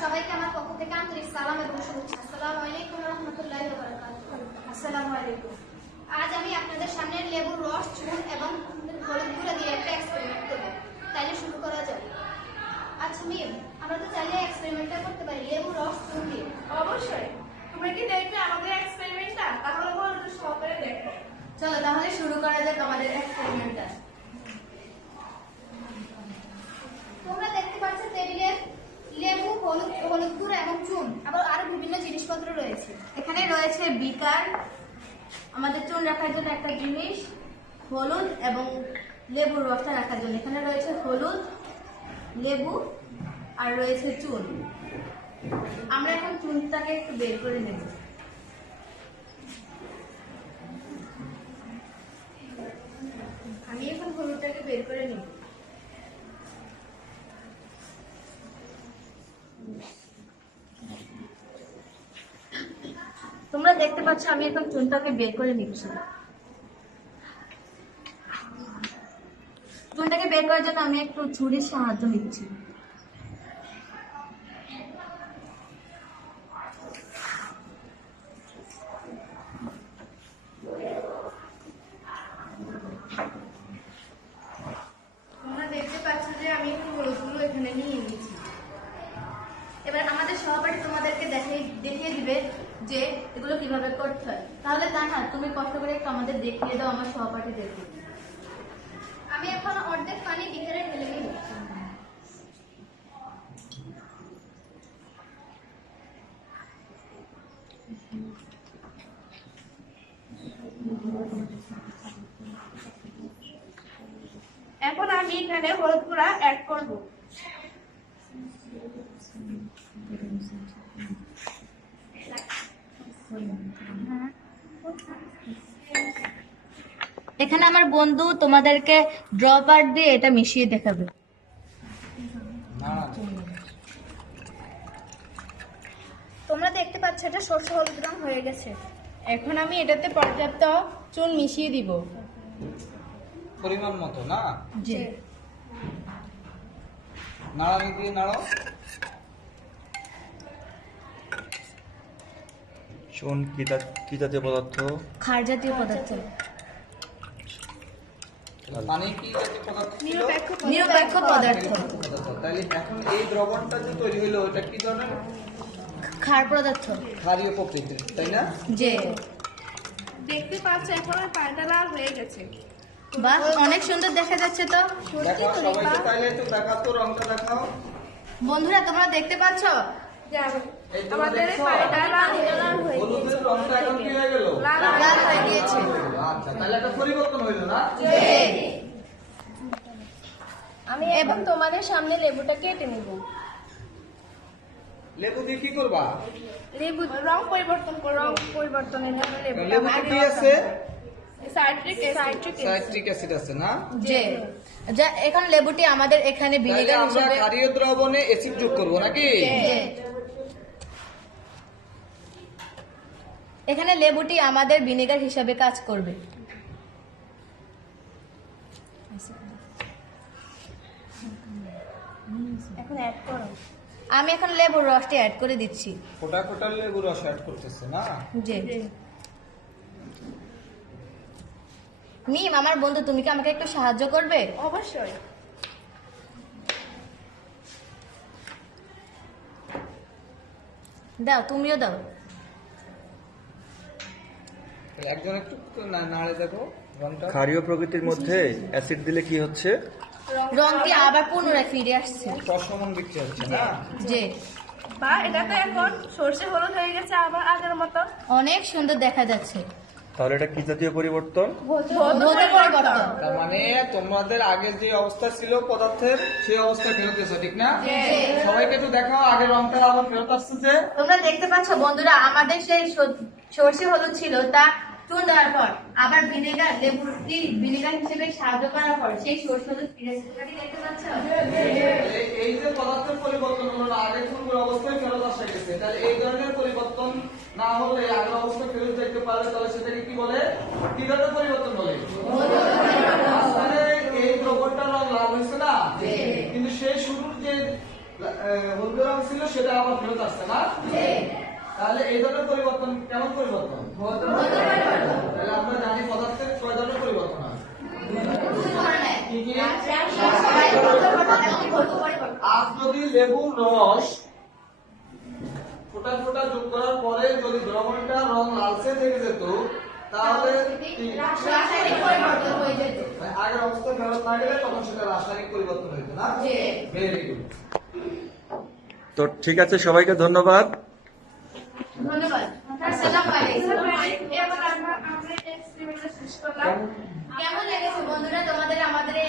সবাইকে আমার পক্ষ থেকে আন্তরিক সালাম এবং শুভেচ্ছা আসসালামু আলাইকুম রহমতুল্লাহি ওয়া বারাকাতুহু আসসালামু আলাইকুম আজ আমি আপনাদের সামনে লেবুর রস চুন এবং হলুদ গুঁড়ো দিয়ে একটা এক্সপেরিমেন্ট করব তাইলে শুরু করা যাক আচ্ছা মিম আমরা তো চাইলে এক্সপেরিমেন্টটা করতে পারি লেবুর রস চুন দিয়ে অবশ্যই তোমরা কি দেখবে আমাদের এক্সপেরিমেন্টটা তাহলে বলো সহকারে দেখো চলো তাহলে শুরু করা যাক আমাদের এক্সপেরিমেন্টটা তোমরা দেখতে পাচ্ছ টেবিলে লেবু হলুদ হলুদ গুঁড়ো এবং চুন আবার আরও বিভিন্ন জিনিসপত্র রয়েছে এখানে রয়েছে বিকার আমাদের চুন রাখার জন্য একটা জিনিস, হলুদ এবং লেবুর রসটা রাখার জন্য। এখানে রয়েছে হলুদ, লেবু আর রয়েছে চুন। আমরা এখন চুনটাকে একটু বের করে নেব। আমি এখন হলুদটাকে বের করে নেব। তোমরা দেখতে পাচ্ছ, আমি এখন চুনটাকে বের করে নিচ্ছি। করার জন্য আমি একটু ছুরির সাহায্য নিচ্ছি। এবার আমাদের সহপাঠী তোমাদেরকে দেখিয়ে দিবে যে এগুলো কীভাবে করতে হয়। তাহলে তাহা তুমি কষ্ট করে একটু আমাদের দেখিয়ে দাও আমার সহপাঠীদেরকে। আমি এখন অর্ধেক পানি বিকারে ঢেলে নিব এখন আমি এখানে হলুদ গুঁড়া অ্যাড করব। এখানে আমার বন্ধু তোমাদেরকে ড্রপ আর্ট দিয়ে এটা মিশিয়ে দেখাবে। তোমরা দেখতে পাচ্ছ এটা সরষে হলুদ রং হয়ে গেছে। এখন আমি এটাতে পর্যাপ্ত চুন মিশিয়ে দিব। পরিমাণ মতো না? জি। নাড়ানি দিয়ে নাড়ো। চুন কি কি জাতীয় পদার্থ। ক্ষার জাতীয় পদার্থ। পানি কি জাতীয় পদার্থ ছিল? নিরপেক্ষ পদার্থ। পদার্থ। তাহলে এখন এই দ্রবণটা যে তৈরি হলো ওটা কি ধরনের? ক্ষার পদার্থ। ক্ষারীয় প্রকৃতির তাই না? যে দেখতে পাচ্ছ এখন আর পানিটা লাল হয়ে গেছে। বাহ অনেক সুন্দর দেখা যাচ্ছে তো। দেখো সবাইকে তাইলে একটু দেখাও তো রংটা দেখাও। বন্ধুরা তোমরা দেখতে পাচ্ছ? আমাদের? পানিটা লাল হলুদের রংটা এখন কি হয়ে গেল? লাল লাল হয়ে গিয়েছে আচ্ছা তাহলে একটা পরিবর্তন হইল না? আমি এখন তোমাদের সামনে লেবুটা কেটে নিব। লেবু দিয়ে কি করবা? লেবু রং পরিবর্তন করো রং পরিবর্তনের জন্য লেবু লেবুতে কি আছে? সাইট্রিক সাইট্রিক সাইট্রিক অ্যাসিড আছে না? যে যা এখন লেবুটি আমাদের এখানে ভিনেগার হিসেবে ক্ষারীয় দ্রবণে অ্যাসিড যোগ করব নাকি? এখানে লেবুটি আমাদের ভিনেগার হিসাবে কাজ করবে। এখন আমি এখন লেবুর রসটি অ্যাড করে দিচ্ছি। ফোটা ফোটা লেবু রস অ্যাড করতেছে না? যে মিম আমার বন্ধু তুমি কি আমাকে একটু সাহায্য করবে? অবশ্যই। দাও তুমিও দাও। একজন একটু নাড়ে দেখো ক্ষারীয় প্রকৃতির মধ্যে অ্যাসিড দিলে কি হচ্ছে? রংটি আবার পুনরায় ফিরে আসছে। প্রশমন বিক্রিয়া হচ্ছে না? যে বা এটা তো এখন সর্ষে হলুদ হয়ে গেছে আবার আগের মতো। অনেক সুন্দর দেখা যাচ্ছে। তাহলে এটা কি জাতীয় পরিবর্তন? তার মানে তোমাদের আগে যে অবস্থা ছিল পদার্থের সেই অবস্থা ফেরত এসে ঠিক না? সবাইকে তো দেখাও আগে রংটা আবার ফেরত আসছে তোমরা দেখতে পাচ্ছ বন্ধুরা আমাদের সেই সর্ষে হলুদ ছিল তা চুন দেওয়ার পর আবার ভিনেগার লেবুটি ভিনেগার হিসেবে সাহায্য করার পর সেই সর্ষে হলুদ ফিরে। দেখতে পাচ্ছ? এই- যে পদার্থের পরিবর্তন হলো না আগে পূর্ব অবস্থায় ফেরত আসে গেছে। তাহলে এই ধরনের পরিবর্তন না হলে আগের অবস্থায় ফেরত যেতে পারলে তাহলে সেটাকে কি বলে? কি ধরনের পরিবর্তন বলে? আসলে এই দ্রবণটা রং লাল হয়েছে না? কিন্তু সেই শুরুর যে হলদে রং ছিল সেটা আবার ফেরত আসছে না? তাহলে এই ধরনের পরিবর্তন কেমন পরিবর্তন? তাহলে আমরা জানি পদার্থের কয় ধরনের পরিবর্তন কি কি? আজ যদি লেবুর রস ফোটা ফোটা যোগ করার পরে যদি দ্রবণটা রং লালচে থেকে যেত তাহলে কি? রাসায়নিক পরিবর্তন হয়ে যেত। মানে আগের অবস্থা ফেরত না গেলে তখন সেটা রাসায়নিক পরিবর্তন হইতো না? ভেরি গুড তো ঠিক আছে সবাইকে ধন্যবাদ। ধন্যবাদ। আসসালামু আলাইকুম এবার আমরা আমরা এক্সপেরিমেন্টটা শেষ করলাম। কেমন লেগেছে বন্ধুরা? তোমাদের আমাদের এই